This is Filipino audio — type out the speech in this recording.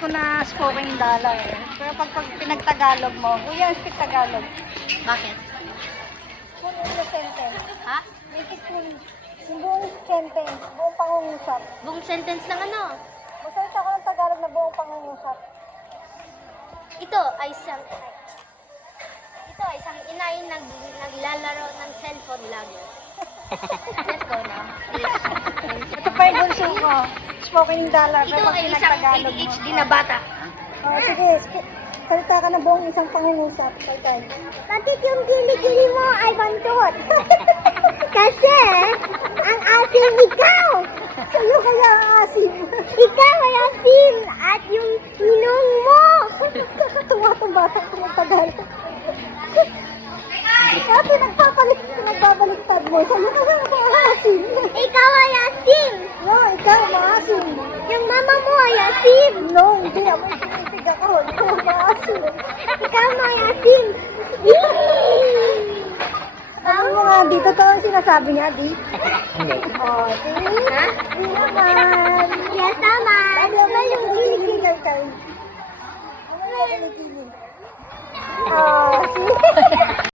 ko na spoken dollar eh. Pero pag pinagtagalog mo, kuya, speak Tagalog. Bakit? Kung yung sentence. Ha? Bakit yung buong sentence, buong pangungusap. Buong sentence ng ano? Magsalita ko ng Tagalog na buong pangungusap. Ito ay isang inay naglalaro ng cellphone lagi. Cellphone, no? Ito pa yung bunso ko. Spoken dollar. Ito Pero pag ay isang pinagtagalog mo. ADHD na bata. Sige, salita ka na buong isang pangungusap. Salita. Bakit yung kilikili mo ay bantot? Kasi, ang asim ikaw! Sa'yo kaya ang asim? Ikaw ay asim! At yung ninong mo! Kakatuwa itong batang tumatagal. Kasi nagbabaliktad mo. Sa'yo kaya ang asim? Ikaw ay asim! No, ikaw maasim. Yung mama mo ay asim! No, hindi. Amoy pinitig ako. Ikaw maasim. Ikaw maasim! Ano mo nga, di totoo ang sinasabi niya, di? Hindi. Oh, di? Ha? Di naman. Yes naman. Ano ba yung kilikili